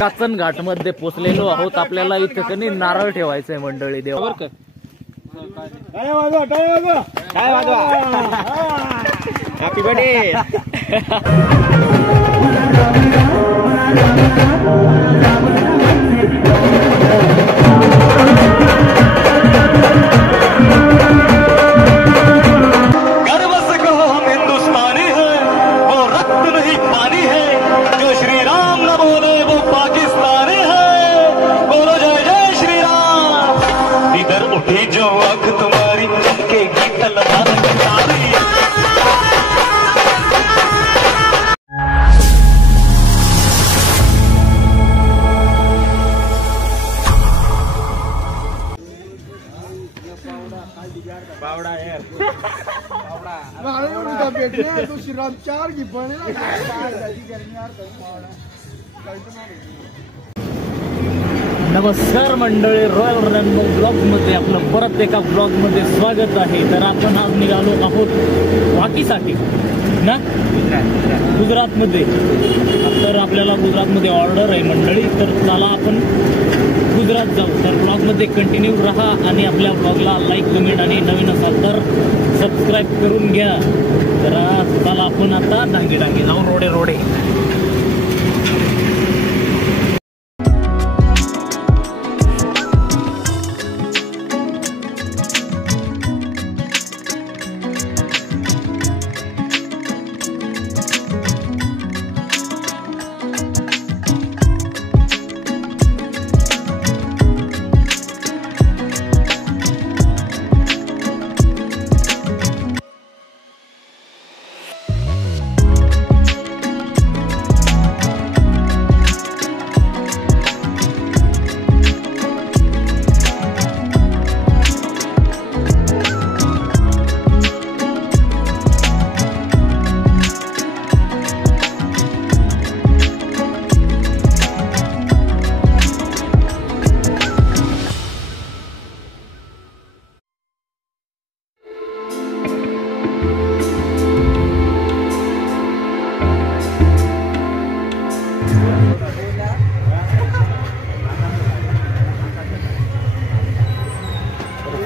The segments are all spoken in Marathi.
काचन घाट मध्ये पोचलेलो आहोत. आपल्याला इथे कधी नारळ ठेवायचंय मंडळी देवावर. काय वाजवा हॅपी बर्थडे. नमस्कार मंडळी, रॉयल रेनबो ब्लॉग मध्ये आपलं परत एका ब्लॉग मध्ये स्वागत आहे. तर आपण आज निघालो आहोत वाकीसाठी ना, गुजरात मध्ये. तर आपल्याला गुजरात मध्ये ऑर्डर आहे मंडळी. तर चला आपण गुजरात जाऊ. तर ब्लॉग मध्ये कंटिन्यू राहा आणि आपल्या ब्लॉगला लाईक, कमेंट आणि नवीन असाल तर सबस्क्राईब करून घ्या. तर चला आपण आता डांगे जाऊ रोडे.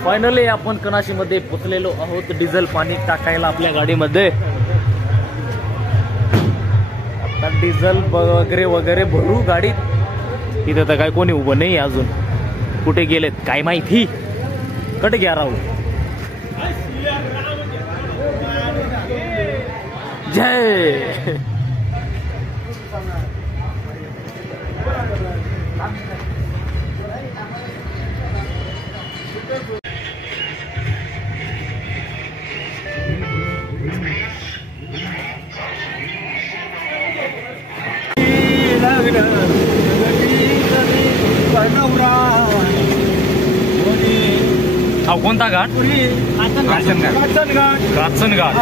फायनली आपण कनाशी मध्ये पोचलेलो आहोत. डिझेल पाणी टाकायला आपल्या गाडीमध्ये. आता डिझेल वगैरे भरू गाडीत. इथं तर काय कोणी उभं नाही अजून. कुठे गेलेत काय माहिती. कट घ्या राहू. जय कोणता घाट? काचन घाट.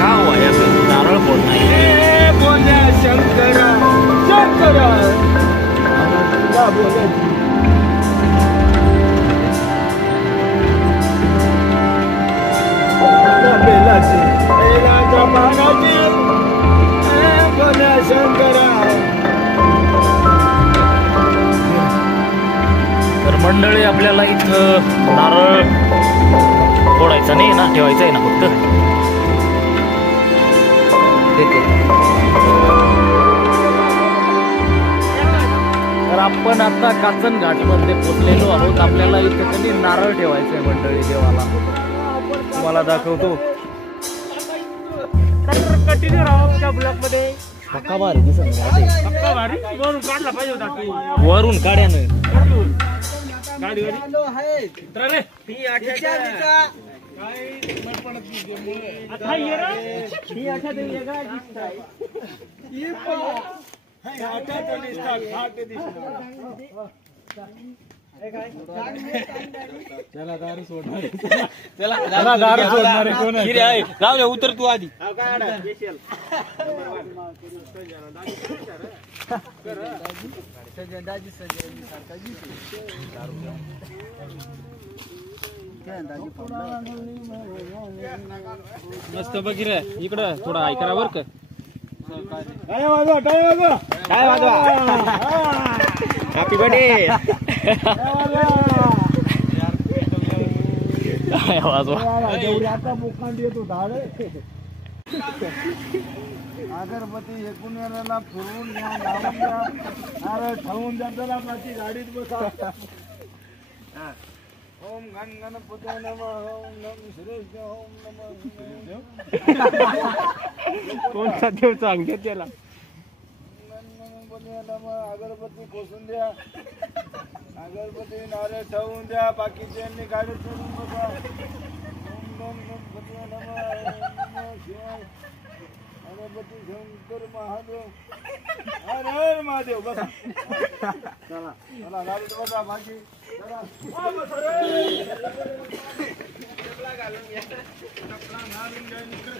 का हुआ याचं नारळ फोड नाही. बोलल्या शंकरा शंकरा तर मंडळी आपल्याला इथं नारळ फोडायचा नाही ना, ठेवायचा आहे ना फक्त. तर आपण आता काचन घाट मध्ये पोचलेलो आहोत. आपल्याला इथे कधी नारळ ठेवायचंय मंडळी देवाला. तुम्हाला दाखवतो. कंटिन्यू राहा त्या ब्लॉक मध्ये. पक्का भारी दिसत पक्का भारी. वरून काढला पाहिजे होता. वरून काढ्यानं गाडीवर रे ही आठ्याच्या आता ये रे ही आठ्या देगा दिसताय. ये पा हे आठ्याच्या दिसतात. घाट दिसतात. चला दारू सोडणार. चला दारू सोडणार कोण आहे? राव उतर तू आधी. मस्त बघी रे इकडं थोडं ऐकरा बर का काय वाजवा काय वाजवा हॅपी बर्थडे आता मुखांड येतो झाडे अगरबत्ती एकूण वेळेला फिरवून घ्या लावून द्या अरे ठेवून द्या तर आपली गाडीत बसा ओम गण गणपती नमः ओम नम सुरेश ओम नमः कोणता देव सांगते त्याला गणपती नमः अगरबत्ती पोसून द्या अगरबत्ती नारे ठेवून द्या बाकीच्यांनी गाडीत चढून बसा ओम गणपती नमः ओम नमः शिवाय गणपती शंकर महादेव हर हर महादेव बसा चला चला गाडीत बसा बाकी चला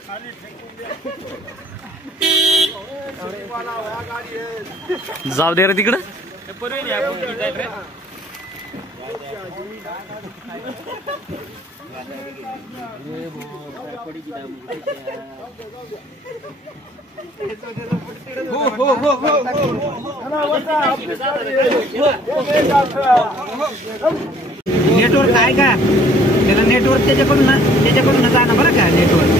खाली फेकून द्या जाऊ दे रे तिकडं नेटवर्क आहे का त्याला नेटवर्क त्याच्याकडून जाणं बरं का नेटवर्क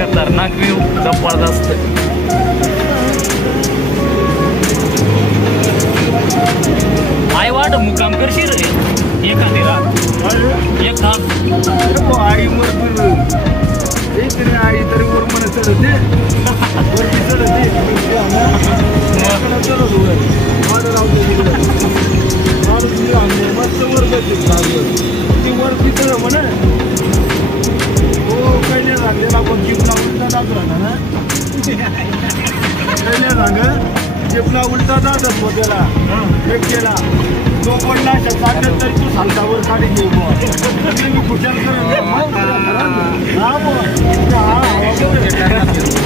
खतरनाक व्ह्यू जबरदस्त आई वाट मुक्काम करशील रे एखादी रात एक थांब आई मर आई तरी वर म्हणा चढते वरती चढते मस्त वर ती वरती चढ म्हणा हो पहिले लागलेला आपण जिपला उलटा जात राहणार ना पहिले सांग जिपला उलटा जात असतो त्याला एक केला तो पडला साठ्यात तरी तू सालतावर काढी घेऊ मी खुशाल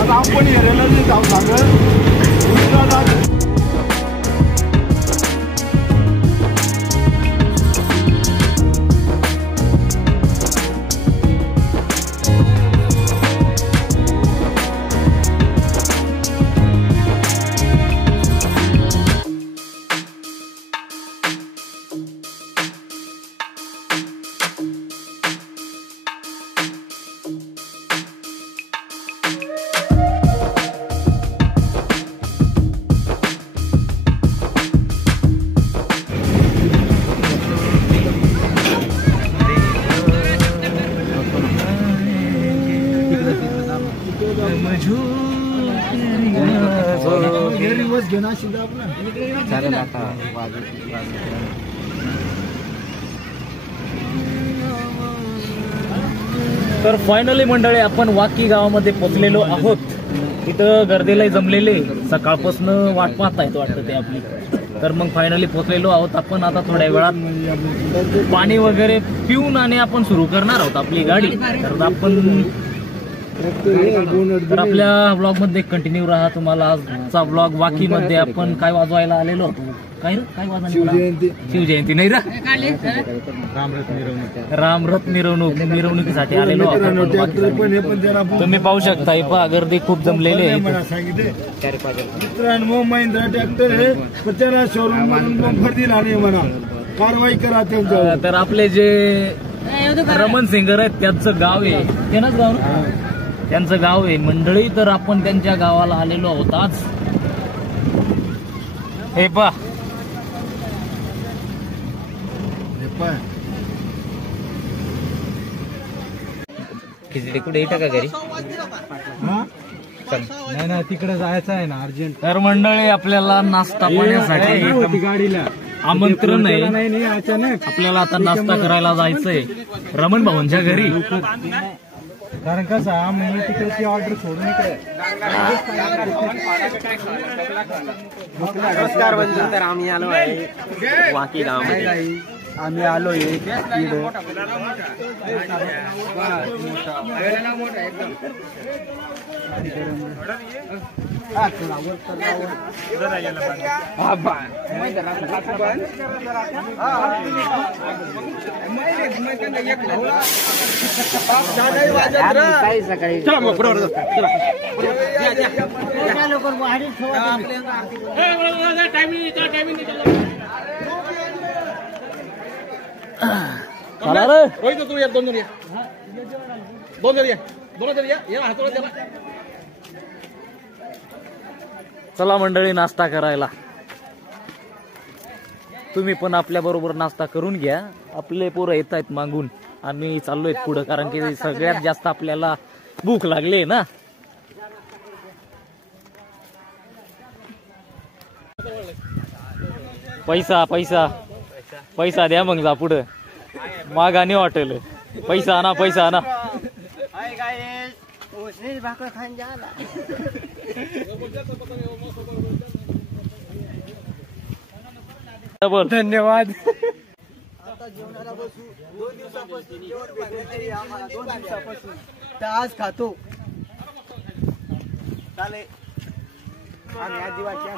आता आपण हेरायला जाऊ सांग उलटा जात तर फायनली मंडळी आपण वाकी गावामध्ये पोहोचलेलो आहोत। इथं गर्दीला जमलेले सकाळपासून वाट पाहतायत वाटतं ते आपली। तर मग फायनली पोहोचलेलो आहोत आपण। आता थोड्या वेळात पाणी वगैरे पिऊन आणि आपण सुरू करणार आहोत आपली गाडी। तर आपण तर आपल्या ब्लॉग मध्ये कंटिन्यू राहा। तुम्हाला आजचा ब्लॉग वाकी मध्ये आपण काय वाजवायला आलेलो होतो काय शिवजयंती नाही रा रामरथ मिरवणुकीसाठी आलेलो आहोत। तुम्ही पाहू शकता हे पहा गर्दी खूप जमलेली आहे। मित्रांनो महिंद्रा ट्रॅक्टर हे प्रचारा शोरूम मधून खरेदी आले म्हणा कारवाई करा त्यांच्यावर। तर आपले जे रमन सिंगर आहेत त्यांचं गाव आहे त्यांनाच गाव त्यांचं गाव आहे मंडळी. तर आपण त्यांच्या गावाला आलेलो आहोत आज. हे पा खिचडी कुठे येतं का घरी? नाही ना, तिकडे जायचं आहे ना अर्जंट. तर मंडळी आपल्याला नाश्ता पाण्यासाठी गाडीला आमंत्रण आहे. नाही अचानक आपल्याला आता नाश्ता करायला जायचंय रमण भाऊंच्या घरी. कारण कसं आम्ही तिकडची ऑर्डर सोडून इकडे. नमस्कार बंधू, तर आम्ही आलो आहे वाकी गावामध्ये. आम्ही आलोय सकाळी चला मंडळी नाश्ता करायला. तुम्ही पण आपल्या बरोबर नाश्ता करून घ्या. आपले पोरं येत आहेत मागून, आम्ही चाललोय पुढं कारण की सगळ्यात जास्त आपल्याला भूक लागली ना. पैसा पैसा पैसा द्या मग जा पुढं. मागाने हॉटेल पैसा आणा पैसा आणा. धन्यवाद. आज खातो चालेल. आम्ही आदिवासी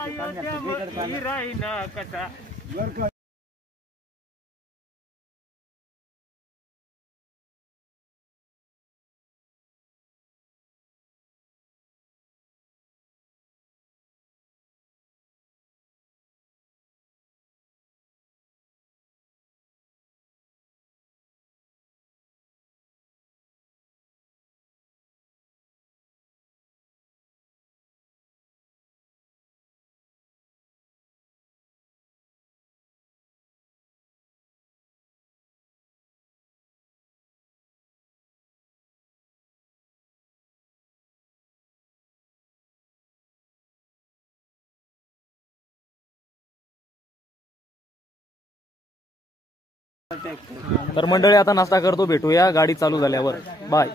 तर मंडळी आता नाश्ता करतो, भेटूया गाडी चालू झाल्यावर. बाय.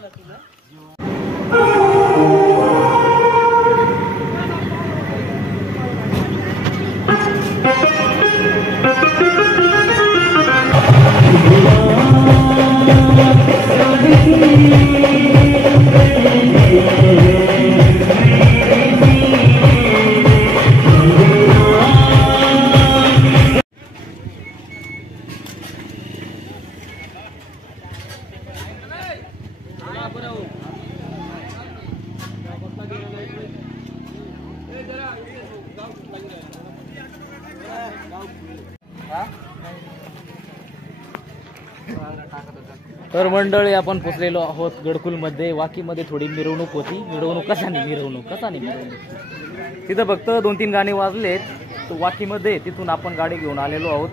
तर मंडळी आपण पोचलेलो आहोत गडकुलमध्ये. वाकीमध्ये थोडी मिरवणूक होती. कशाने मिरवणूक तिथं फक्त 2-3 गाणे वाजलेत. तर वाकीमध्ये तिथून आपण गाडी घेऊन आलेलो आहोत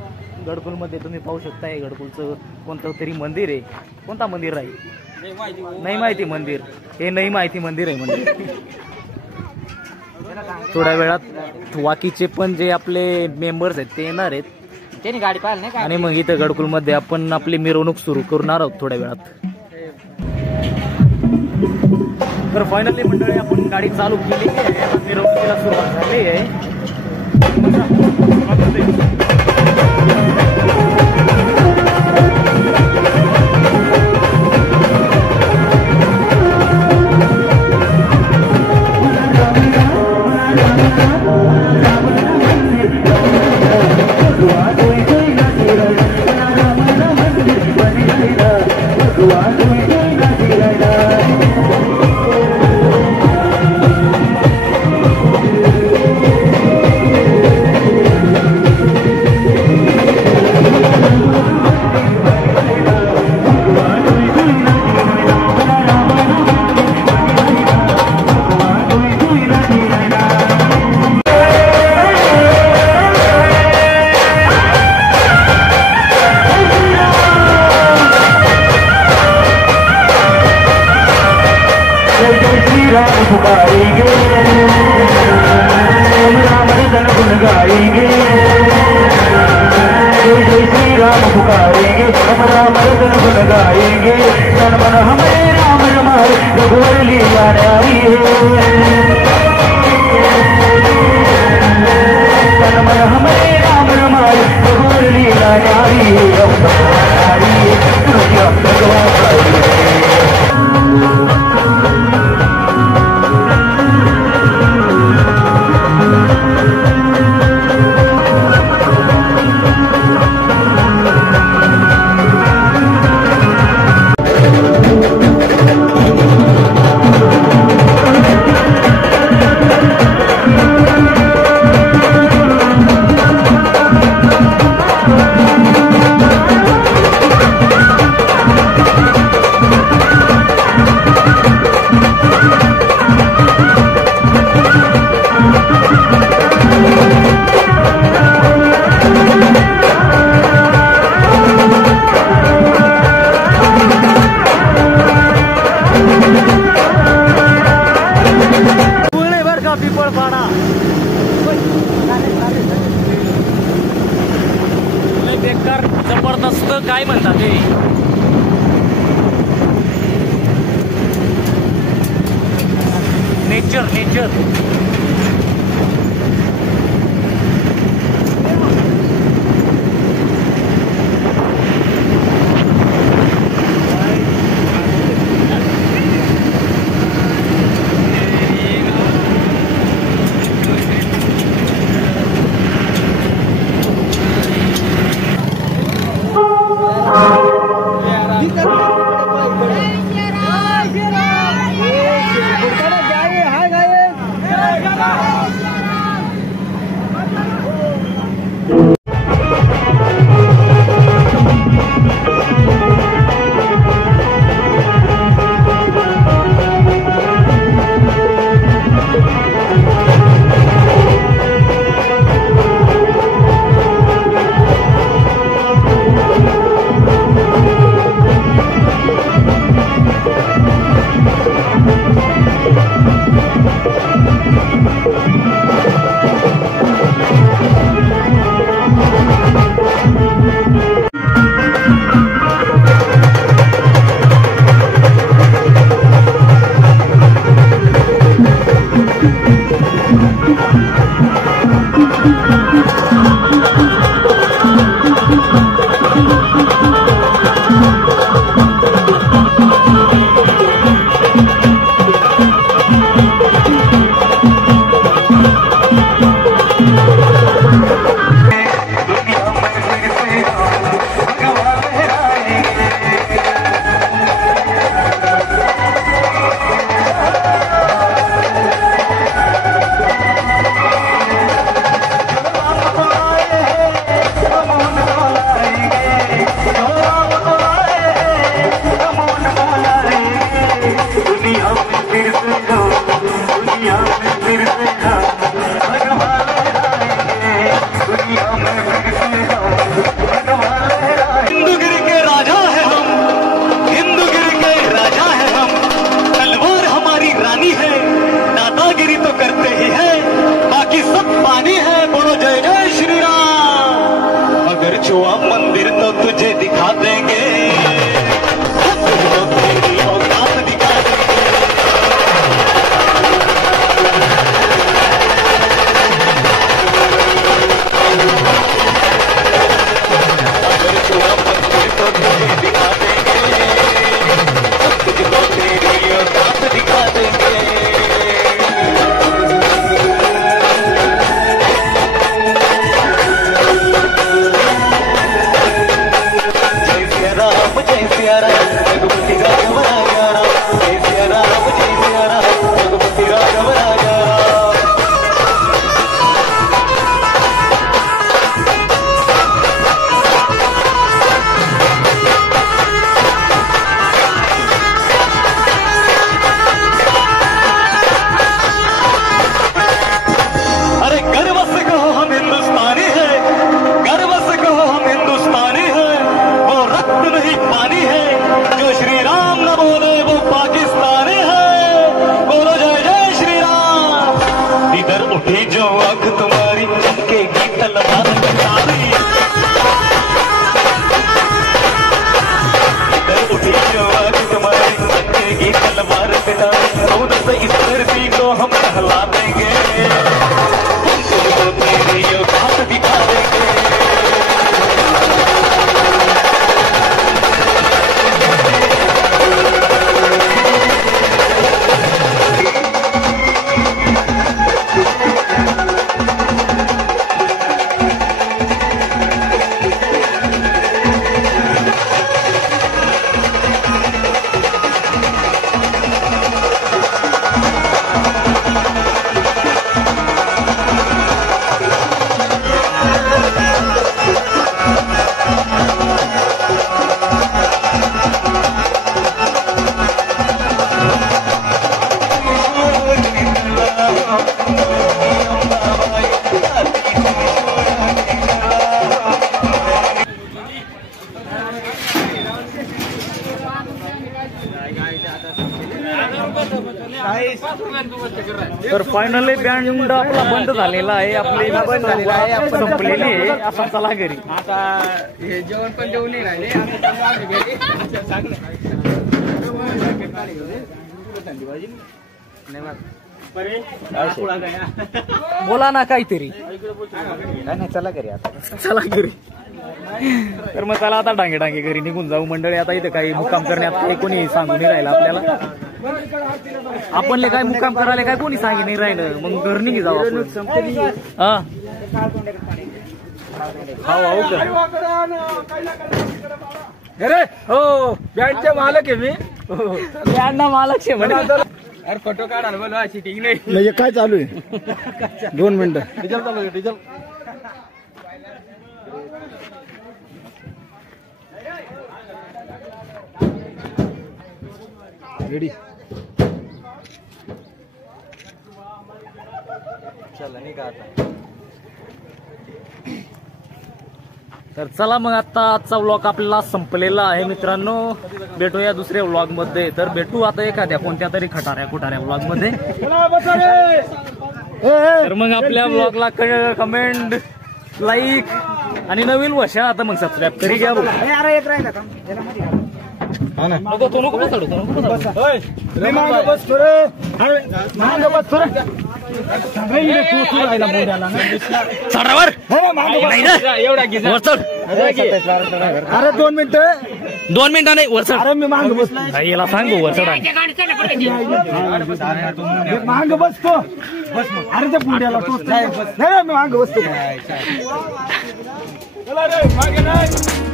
गडकुलमध्ये. तुम्ही पाहू शकता हे गडकुलचं कोणतं तरी मंदिर आहे. कोणता मंदिर आहे नाही माहिती मंदिर. हे नाही माहिती मंदिर आहे मंदिर. थोड्या वेळात वाकीचे पण जे आपले मेंबर्स आहेत ते येणार आहेत. त्यांनी गाडी पाहिली नाही का? आणि मग इथं गडकुलमध्ये आपण आपली मिरवणूक सुरू करणार आहोत थोड्या वेळात. तर फायनली मंडळी आपण गाडी चालू केली आहे. मिरवणुकीला सुरुवात झाली आहे. जय जय श्री राम पुकारेंगे, हम राम रतन गुण गाएंगे। जय जय श्री राम पुकारेंगे, हम राम रतन गुण गाएंगे। तन मन हमें राम रमाए, रघुवर लीला न्यारी है। तन मन हमें राम रमाए, रघुवर लीला न्यारी है। न्यारी है, तुझे अब भगवान न्यारी है। बेकार जबरदस्त काय म्हणतात ते नेचर नेचर उठी जो आंख तुम्हारी चमकेगी तलवार कटारी इधर उठी जो आंख तुम्हारी चमकेगी तलवार कटारी रौद से इस धरती को हम नहला देंगे तुमको तेरी औकात दिखा देंगे तर फायनली बँड आपला बंद झालेला आहे, आपली संपलेली आहे. आता चला घरी. आता हे जेवण पण जेवण नाही राहिले. बोला ना काहीतरी. काय नाही, चला घरी आता. चला घरी. तर मग चला आता डांगे डांगे घरी निघून जाऊ मंडळी. आता इथे काही मुक्काम करण्यात काही कोणी सांगून नाही राहिलं आपल्याला. आपणले काय मुक्काम करायला काय कोणी सांगी नाही राहिलं. मग घर निघी जाऊ आपण. हा अरे हो बँडचे मालक आहे मी. बँडना मालक आहे म्हणे. अरे फोटो काढा बोल अशी ठीक नाही. म्हणजे काय चालू आहे 2 मिनिटं डिझेल चालू आहे डिझेल. रेडी चला नाही का आता. तर चला मग आता आजचा व्लॉग आपल्याला संपलेला आहे मित्रांनो. भेटूया दुसऱ्या व्लॉग मध्ये. तर भेटू आता एखाद्या कोणत्या तरी खटाऱ्या कुटाऱ्या व्लॉग मध्ये. तर मग आपल्या व्लॉगला कमेंट लाईक आणि नवीन वर्ष आता मग सबस्क्राईब करी घ्या. अरे एक राहिला का त्याला मध्ये घाल. तो नको बसाडू, तो नको बसाडू. मागं बस थोडं. मागं बस थोडं. चढावर एवढा गिजा. वर चढ. अरे 2 मिनिटं. 2 मिनिटं नाही वर चढ. अरे मी मागं बसलो. याला सांगू वर चढ. मागं बसतो. अरे त्या पुण्याला नाही मी मागं बसतो. चला रे मागे नाही.